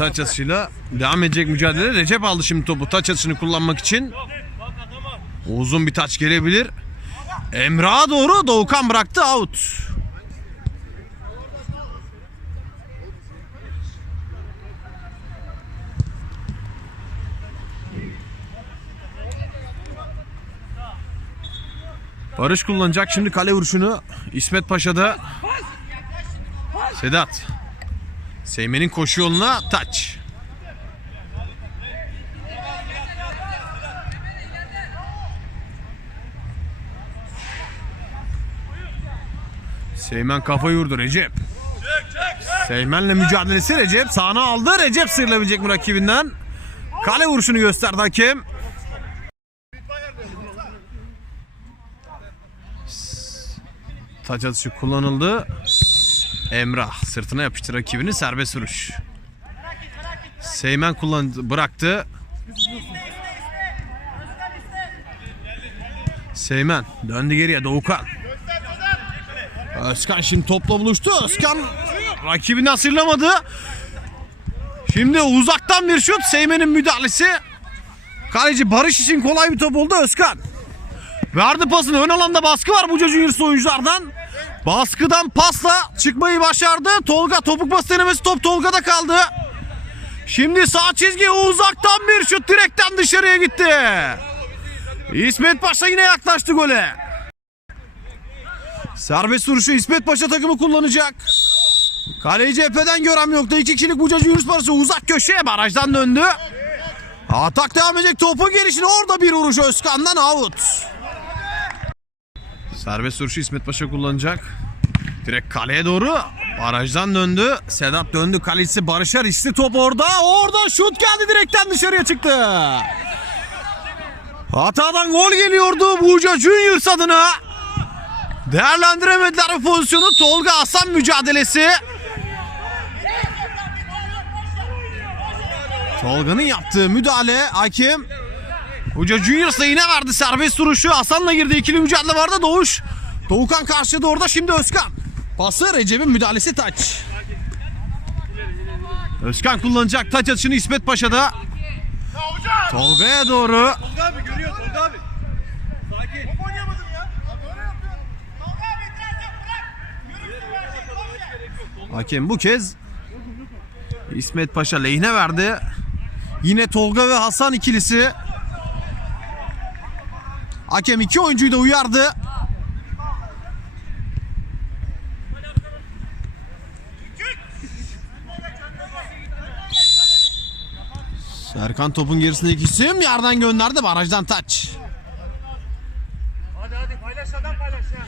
taç atışıyla devam edecek mücadele. Recep aldı şimdi topu taç atışını kullanmak için. Uzun bir taç gelebilir. Emrah'a doğru Doğukan bıraktı out. Barış kullanacak şimdi kale vuruşunu. İsmet Paşa'da Sedat. Seymen'in koşu yoluna taç. Seymen kafayı vurdu Recep. Seymen'le mücadelesi Recep. Sağına aldı. Recep sıyrılabilecek mi rakibinden? Kale vuruşunu gösterdi hakem. Taç atışı kullanıldı. Emrah sırtına yapıştı rakibini serbest vuruş. Seymen kullandı, bıraktı. Seymen döndü geriye Doğukan. Özkan şimdi topla buluştu. Özkan rakibini asırlamadı. Şimdi uzaktan bir şut. Seymen'in müdahalesi. Kaleci Barış için kolay bir top oldu Özkan. Verdi pasını ön alanda baskı var Buca Juniors oyunculardan. Baskıdan pasla çıkmayı başardı. Tolga topuk pas denemesi top Tolga'da kaldı. Şimdi sağ çizgi uzaktan bir şut direkten dışarıya gitti. İsmet Paşa yine yaklaştı gole. Serbest vuruşu İsmet Paşa takımı kullanacak. Kaleyi cepheden gören yoktu. İki kişilik Buca Juniors parası uzak köşeye barajdan döndü. Atak devam edecek topun gelişini orada bir vuruş Özkan'dan out. Serbest vuruşu İsmet Paşa kullanacak. Direkt kaleye doğru barajdan döndü. Sedat döndü kalecisi Barış'a riskli top orada. Orada şut geldi direkten dışarıya çıktı. Hatadan gol geliyordu Buca Juniors adına. Değerlendiremediler bu pozisyonu. Tolga Hasan mücadelesi. Tolga'nın yaptığı müdahale hakem Hoca Juniors da yine verdi serbest vuruşu. Hasan'la girdi ikili mücadele vardı Doğuş. Doğukan karşıladı orada şimdi Özkan. Pası Recep'in müdahalesi taç. Özkan kullanacak taç atışını İsmet Paşa'da. Tolga'ya doğru. Tolga abi görüyor Tolga abi. Sakin. Top oynayamadım ya. Hakem bu kez İsmet Paşa lehine verdi. Yine Tolga ve Hasan ikilisi. Hakem iki oyuncuyu da uyardı. Serkan topun gerisindeki isim yerden gönderdi barajdan taç. Hadi hadi paylaş adam paylaş ya.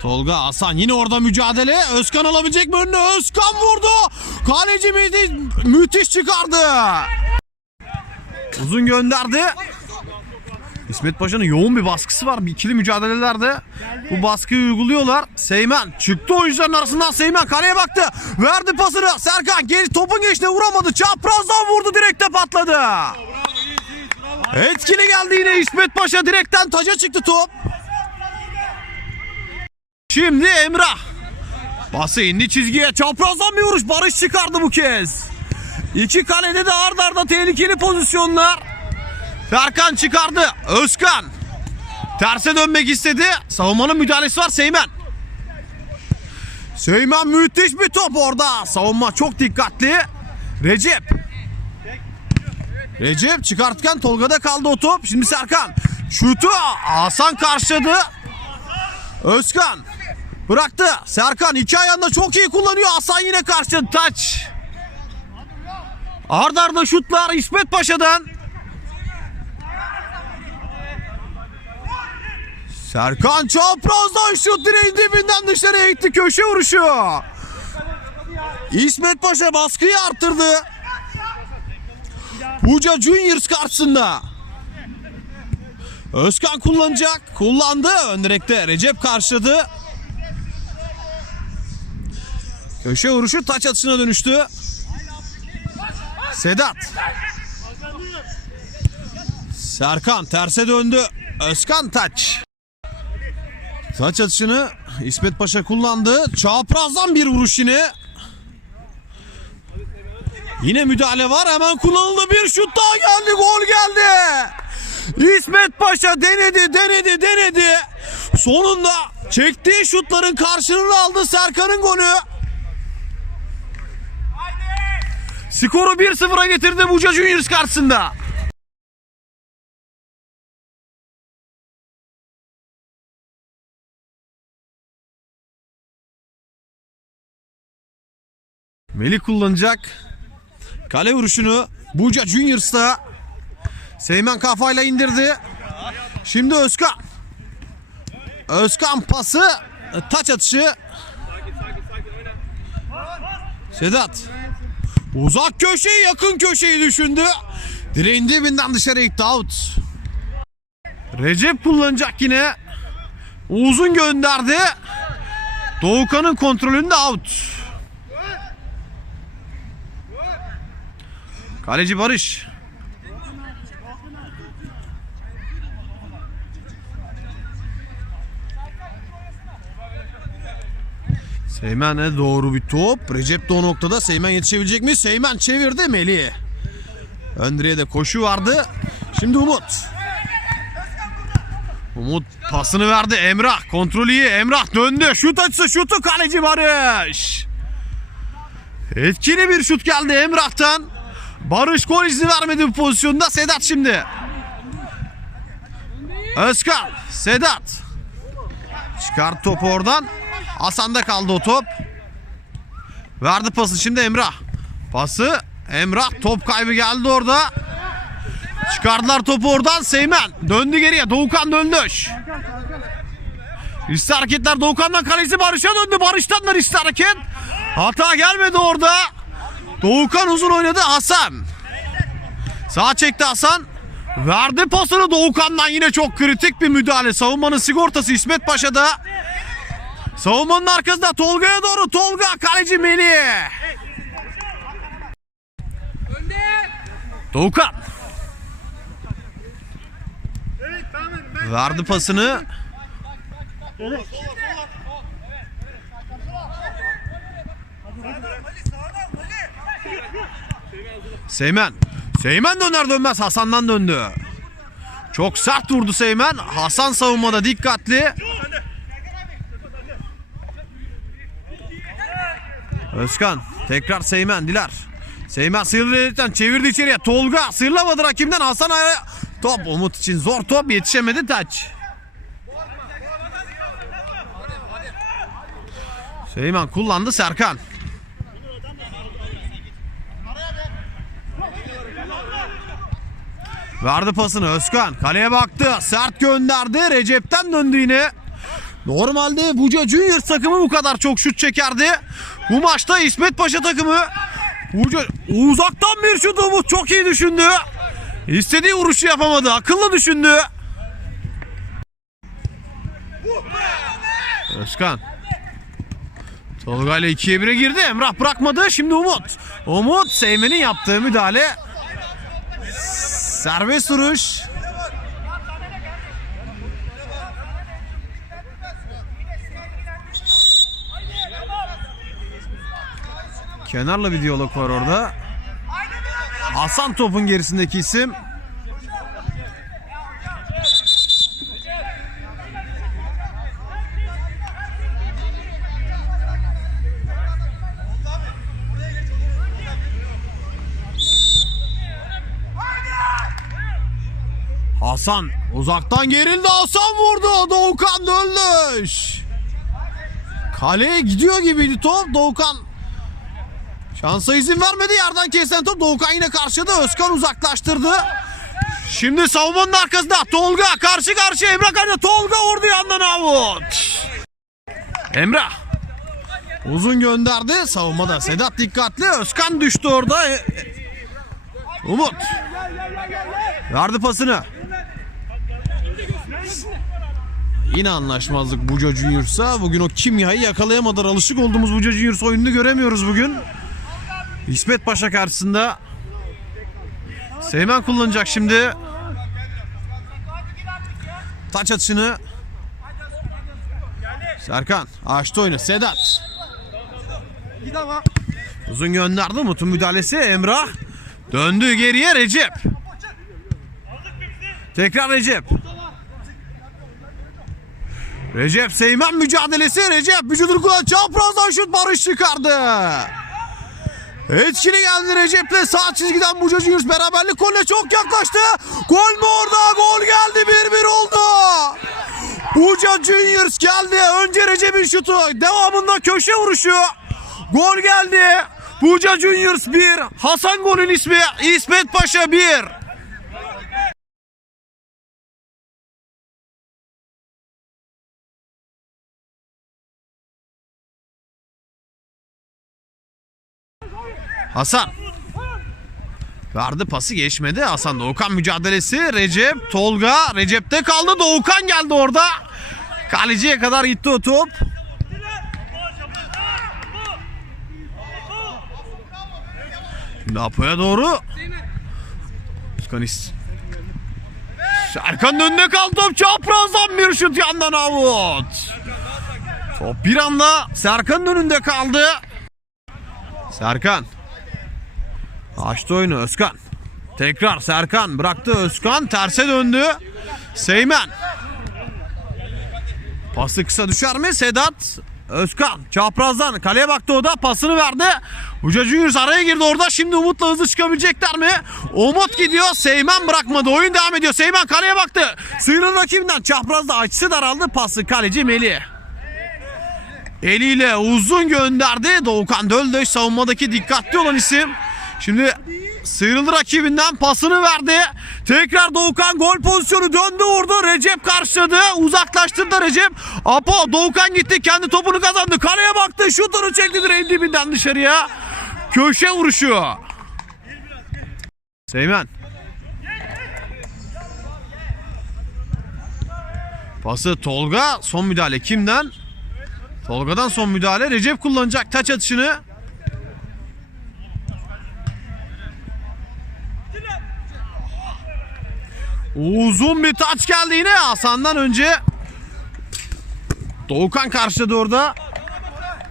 Tolga Hasan yine orada mücadele. Özkan alabilecek mi önüne? Özkan vurdu. Kaleci müthiş, müthiş çıkardı. Uzun gönderdi. İsmet Paşa'nın yoğun bir baskısı var. Bir ikili mücadelelerde bu baskıyı uyguluyorlar. Seymen çıktı oyuncuların arasından Seymen kaleye baktı. Verdi pasını. Serkan gel, topun geçtiğine vuramadı. Çaprazdan vurdu direkte patladı. Etkili geldi yine İsmet Paşa direkten taca çıktı top. Şimdi Emrah. Pası indi çizgiye çaprazdan bir vuruş Barış çıkardı bu kez. İki kalede de ard arda tehlikeli pozisyonlar. Serkan çıkardı. Özkan. Terse dönmek istedi. Savunmanın müdahalesi var Seymen. Seymen müthiş bir top orada. Savunma çok dikkatli. Recep. Recep çıkartken Tolga'da kaldı o top. Şimdi Serkan. Şutu Hasan karşıladı. Özkan. Bıraktı. Serkan iki ayağında çok iyi kullanıyor. Hasan yine karşıladı. Taç. Arda arda şutlar İsmet Paşa'dan. Serkan çaprazdan şut direğin dibinden dışarıya gitti. Köşe vuruşu. İsmet Paşa baskıyı arttırdı. Buca Juniors karşısında. Özkan kullanacak. Kullandı. Ön direkte Recep karşıladı. Köşe vuruşu taç atışına dönüştü. Sedat. Serkan terse döndü. Özkan taç. Taç atışını İsmet Paşa kullandı. Çaprazdan bir vuruş yine. Yine müdahale var. Hemen kullanıldı. Bir şut daha geldi. Gol geldi. İsmet Paşa denedi, denedi, denedi. Sonunda çektiği şutların karşılığını aldı Serkan'ın golü. Skoru 1-0'a getirdi Buca Juniors karşısında. Melih kullanacak. Kale vuruşunu Buca Juniors da Seymen kafayla indirdi. Şimdi Özkan. Özkan pası taç atışı. Sedat. Uzak köşeyi yakın köşeyi düşündü. Direğin dibinden dışarı gitti out. Recep kullanacak yine. Uzun gönderdi. Doğukan'ın kontrolünde out. Kaleci Barış. Seymen'e doğru bir top. Recep de o noktada. Seymen yetişebilecek mi? Seymen çevirdi Melih. Ön direğe de koşu vardı. Şimdi Umut. Umut pasını verdi. Emrah kontrolü iyi. Emrah döndü. Şut açısı şutu kaleci Barış. Etkili bir şut geldi Emrah'tan. Barış gol izni vermedi bu pozisyonda. Sedat şimdi. Özkan. Sedat. Çıkart topu oradan. Hasan'da kaldı o top. Verdi pası şimdi Emrah. Pası Emrah top kaybı geldi orada. Çıkardılar topu oradan Seymen. Döndü geriye. Doğukan döndü. Riskli hareketler Doğukan'dan kalesi Barış'a döndü. Barış'tan da riskli hareket. Hata gelmedi orada. Doğukan uzun oynadı Hasan. Sağ çekti Hasan. Verdi pasını Doğukan'dan yine çok kritik bir müdahale. Savunmanın sigortası İsmet Paşa'da. Savunmanın arkasında Tolga'ya doğru Tolga kaleci Melih. Doğukan. Verdi pasını. Seymen. Seymen döner dönmez Hasan'dan döndü. Çok sert vurdu Seymen. Hasan savunmada dikkatli. Özkan tekrar Seymen Diler. Seymen sıyrıldı çevirdi içeriye. Tolga sıyrılamadı rakimden Hasan ayağı. Top Umut için zor top yetişemedi taç. Seymen kullandı Serkan. Verdi pasını Özkan. Kaleye baktı. Sert gönderdi. Recep'ten döndü yine. Normalde Buca Junior takımı bu kadar çok şut çekerdi. Bu maçta İsmet Paşa takımı Buca uzaktan bir şut Umut çok iyi düşündü. İstediği vuruşu yapamadı. Akıllı düşündü. Özkan. Tolga ile 2'ye 1'e girdi. Emrah bırakmadı. Şimdi Umut. Umut Seymen'in yaptığı müdahale. Serbest duruş. Kenarla bir diyalog var orada. Hasan topun gerisindeki isim. Hasan. Uzaktan gerildi Hasan vurdu. Doğukan döndü. Kaleye gidiyor gibiydi top. Doğukan Şansa izin vermedi. Yerden kesen top. Doğukan yine karşıda. Özkan uzaklaştırdı. Şimdi savunmanın arkasında Tolga. Karşı karşıya Emrah karşı Tolga vurdu yandan avut. Emrah uzun gönderdi. Savunmada Sedat dikkatli. Özkan düştü orada. Umut. Verdi pasını. Yine anlaşmazlık Buca Junior'sa. Bugün o kimyayı yakalayamadılar. Alışık olduğumuz Buca Juniors oyununu göremiyoruz bugün. İsmet Paşa karşısında. Seymen kullanacak şimdi. Taç atışını. Serkan açtı oyunu. Sedat. Uzun gönderdi Umut'un müdahalesi Emrah. Döndü geriye Recep. Tekrar Recep. Recep Seymen mücadelesi. Recep vücudunu kullan. Çaprazdan şut Barış çıkardı. Etkili geldi Recep'le sağ çizgiden Buca Juniors beraberlik golüne çok yaklaştı. Gol mü orada? Gol geldi 1-1 oldu. Buca Juniors geldi. Önce Recep'in şutu. Devamında köşe vuruşu. Gol geldi. Buca Juniors 1. Hasan golün ismi İsmet Paşa 1. Hasan. Verdi pası geçmedi. Hasan Doğukan mücadelesi. Recep, Tolga. Recep'te kaldı. Doğukan geldi orada. Kaleciye kadar gitti o top. Şimdi Apo'ya doğru. Skanis. Serkan'ın önünde kaldı top. Çaprazdan bir şut yandan avut. Top bir anda Serkan'ın önünde kaldı. Serkan. Açtı oyunu Özkan. Tekrar Serkan bıraktı Özkan terse döndü. Seymen. Pası kısa düşer mi? Sedat. Özkan çaprazdan kaleye baktı o da pasını verdi. Hoca Juniors araya girdi orada. Şimdi Umut'la hızlı çıkabilecekler mi? Umut gidiyor. Seymen bırakmadı. Oyun devam ediyor. Seymen kaleye baktı. Sıyrıldı rakibinden. Çaprazda açısı daraldı. Pası kaleci Melih. Eliyle uzun gönderdi. Doğukan Döldeş savunmadaki dikkatli olan isim. Şimdi sıyrıldı rakibinden pasını verdi. Tekrar Doğukan gol pozisyonu döndü vurdu. Recep karşıladı. Uzaklaştırdı Recep. Apo Doğukan gitti. Kendi topunu kazandı. Kaleye baktı. Şutunu çekti direğin dibinden dışarıya. Köşe vuruşu. Seymen. Pası Tolga. Son müdahale kimden? Tolga'dan son müdahale. Recep kullanacak taç atışını. Uzun bir taç geldi yine Hasan'dan önce. Doğukan karşıladı orada.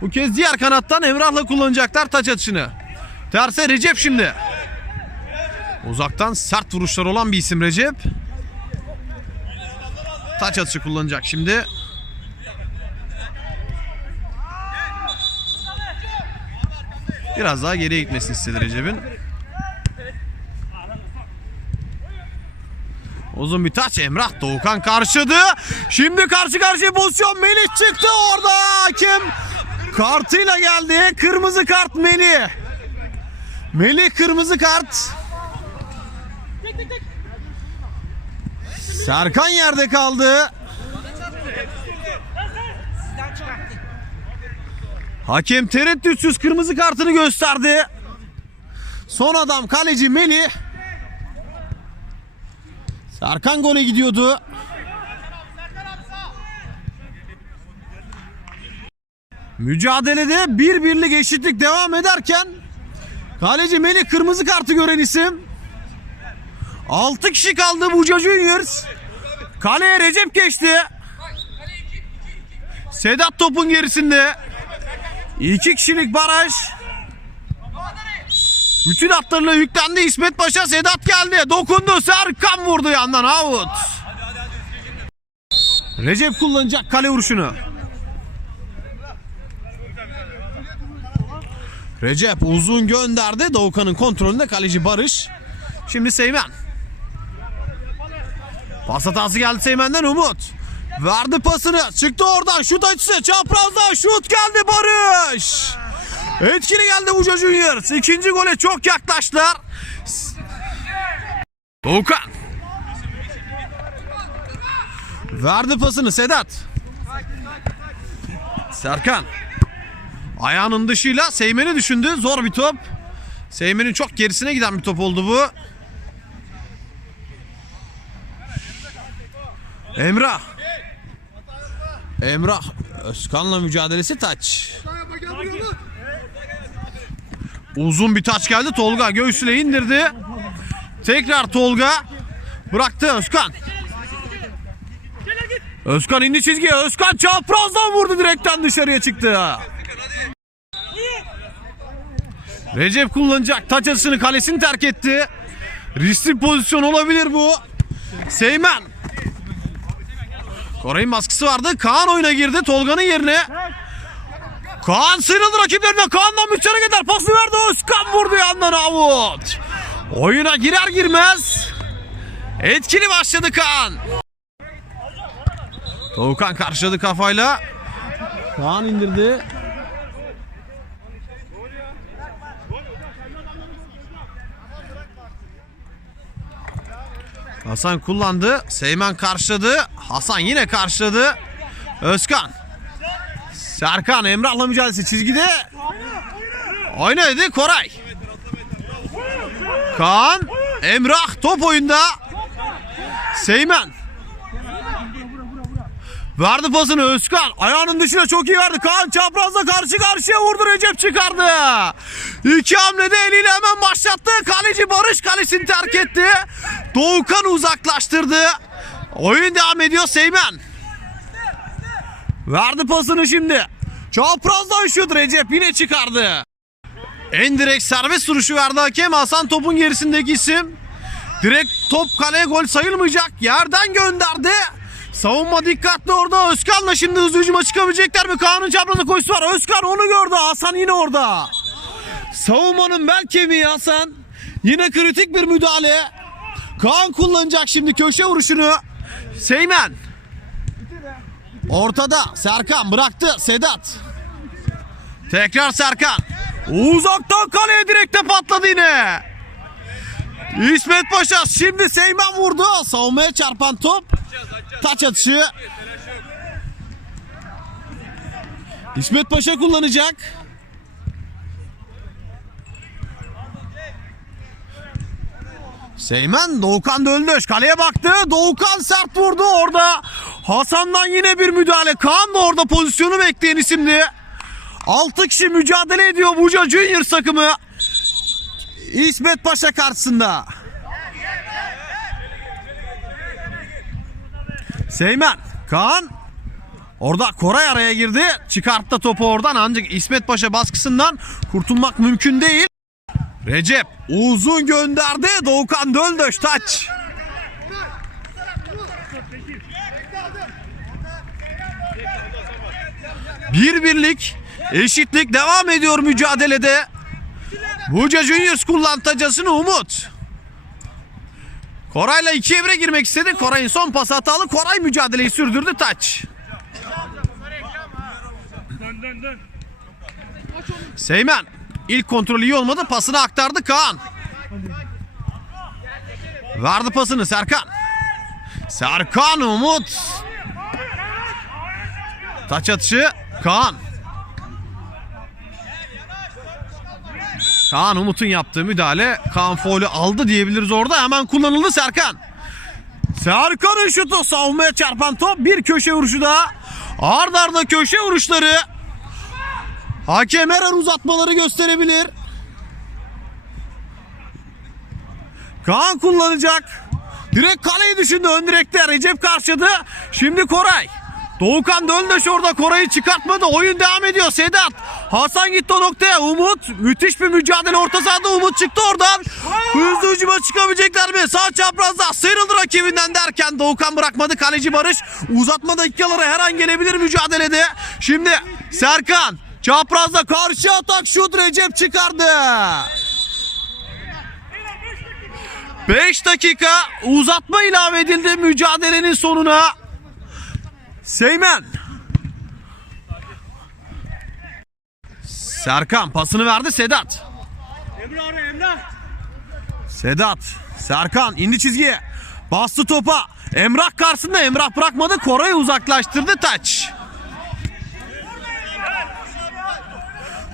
Bu kez diğer kanattan Emrah'la kullanacaklar taç atışını. Terse Recep şimdi. Uzaktan sert vuruşlar olan bir isim Recep. Taç atışı kullanacak şimdi. Biraz daha geriye gitmesini istedi Recep'in. Uzun bir taç Emrah Doğukan karşıladı. Şimdi karşı karşıya pozisyon Melih çıktı orada. Hakem kartıyla geldi. Kırmızı kart Melih. Melih kırmızı kart. Serkan yerde kaldı. Hakem tereddütsüz kırmızı kartını gösterdi. Son adam kaleci Melih. Serkan gole gidiyordu. Mücadelede bir birlik eşitlik devam ederken kaleci Melih kırmızı kartı gören isim. 6 kişi kaldı Buca Juniors. Kaleye Recep geçti. Sedat topun gerisinde. İki kişilik baraj. Bütün hatlarıyla yüklendi İsmet Paşa. Sedat geldi. Dokundu. Serkan vurdu yandan out. Recep kullanacak kale vuruşunu. Recep uzun gönderdi. Doğukan'ın kontrolünde kaleci Barış. Şimdi Seymen. Pas hatası geldi Seymen'den Umut. Verdi pasını. Çıktı oradan. Şut açısı. Çaprazdan şut geldi Barış. Etkili geldi Buca Juniors. İkinci gole çok yaklaştılar. Doğukan. Verdi pasını Sedat. Serkan. Ayağının dışıyla Seymen'i düşündü. Zor bir top. Seymen'in çok gerisine giden bir top oldu bu. Emrah. Emrah Özkan'la mücadelesi taç. Uzun bir taç geldi. Tolga göğsüyle indirdi. Tekrar Tolga. Bıraktı Özkan. Özkan indi çizgiye. Özkan çaprazdan vurdu direkten dışarıya çıktı. Recep kullanacak. Taç atışını kalesini terk etti. Riskli pozisyon olabilir bu. Seymen. Koray'ın baskısı vardı. Kaan oyuna girdi Tolga'nın yerine. Kaan sıyrıldı rakiplerine. Kaan'dan müthiş hareketler. Pası verdi. Özkan vurdu yandan avut. Oyuna girer girmez. Etkili başladı Kaan. Doğukan karşıladı kafayla. Kaan indirdi. Hasan kullandı. Seymen karşıladı. Hasan yine karşıladı. Özkan. Serkan Emrah'la mücadelesi çizgide. Oynadı Koray. Kaan. Emrah top oyunda. Seymen. Verdi pasını Özkan. Ayağının dışına çok iyi verdi. Kaan çaprazla karşı karşıya vurdu. Recep çıkardı. İki hamlede eliyle hemen başlattı. Kaleci Barış kalesini terk etti. Doğukan uzaklaştırdı. Oyun devam ediyor Seymen. Verdi pasını şimdi. Çaprazdan şut Recep yine çıkardı. En direkt serbest vuruşu verdi hakem. Hasan topun gerisindeki isim. Direkt top kaleye gol sayılmayacak. Yerden gönderdi. Savunma dikkatli orada. Özkan'la şimdi hızlı hücuma çıkabilecekler mi? Kaan'ın çaprazda koşusu var. Özkan onu gördü. Hasan yine orada. Savunmanın bel kemiği Hasan. Yine kritik bir müdahale. Kaan kullanacak şimdi köşe vuruşunu. Seymen. Ortada Serkan bıraktı Sedat. Tekrar Serkan. Uzaktan kaleye direkte patladı yine. İsmet Paşa şimdi Seymen vurdu. Savunmaya çarpan top. Taç atışı. İsmet Paşa kullanacak. Seymen Doğukan Döldöş kaleye baktı. Doğukan sert vurdu orada. Hasan'dan yine bir müdahale. Kaan da orada pozisyonu bekleyen isimdi. 6 kişi mücadele ediyor Buca Juniors takımı. İsmet Paşa karşısında. Seymen, Kaan. Orada Koray araya girdi. Çıkarttı topu oradan ancak İsmet Paşa baskısından kurtulmak mümkün değil. Recep uzun gönderdi. Doğukan Döldöş taç. Bir birlik eşitlik devam ediyor mücadelede. Buca Juniors kullanıcısını Umut. Koray'la iki evre girmek istedi. Koray'ın son pası hatalı. Koray mücadeleyi sürdürdü taç. Seymen ilk kontrolü iyi olmadı. Pasını aktardı Kaan. Verdi pasını Serkan. Serkan Umut. Taç atışı Kaan. Kaan Umut'un yaptığı müdahale Kaan faulü aldı diyebiliriz orada. Hemen kullanıldı Serkan. Serkan'ın şutu savunmaya çarpan top bir köşe vuruşu daha. Arda arda köşe vuruşları. Hakem her an uzatmaları gösterebilir. Kaan kullanacak. Direkt kaleyi düşündü ön direkte Recep karşıladı. Şimdi Koray. Doğukan Döndeş orada Koray'ı çıkartmadı. Oyun devam ediyor Sedat. Hasan gitti o noktaya. Umut müthiş bir mücadele orta sahada Umut çıktı oradan. Hızlı hücuma çıkabilecekler mi? Sağ çaprazda sıyrıldı rakibinden derken Doğukan bırakmadı. Kaleci Barış uzatma dakikaları her an gelebilir mücadelede. Şimdi Serkan çaprazda karşı atak şut Recep çıkardı. 5 dakika uzatma ilave edildi mücadelenin sonuna. Seymen. Serkan pasını verdi Sedat. Sedat. Serkan indi çizgiye. Bastı topa. Emrah karşısında Emrah bırakmadı. Koray'ı uzaklaştırdı taç.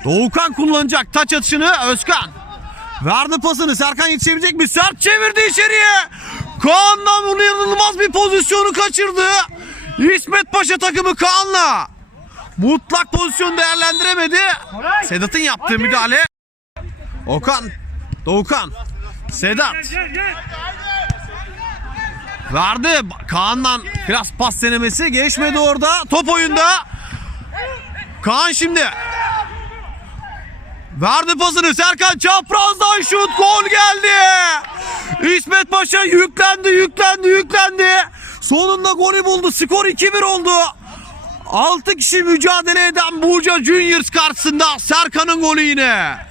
Doğukan kullanacak taç atışını Özkan. Verdi pasını Serkan yetişebilecek mi? Sert çevirdi içeriye. Kaan'dan bunu inanılmaz bir pozisyonu kaçırdı. İsmet Paşa takımı Kaan'la. Mutlak pozisyon değerlendiremedi. Sedat'ın yaptığı müdahale. Okan. Doğukan. Sedat. Verdi. Kaan'dan biraz pas denemesi. Geçmedi orada. Top oyunda. Kaan şimdi. Verdi pasını Serkan çaprazdan şut gol geldi. İsmet Paşa yüklendi yüklendi yüklendi. Sonunda golü buldu skor 2-1 oldu. 6 kişi mücadele eden Buca Juniors karşısında Serkan'ın golü yine.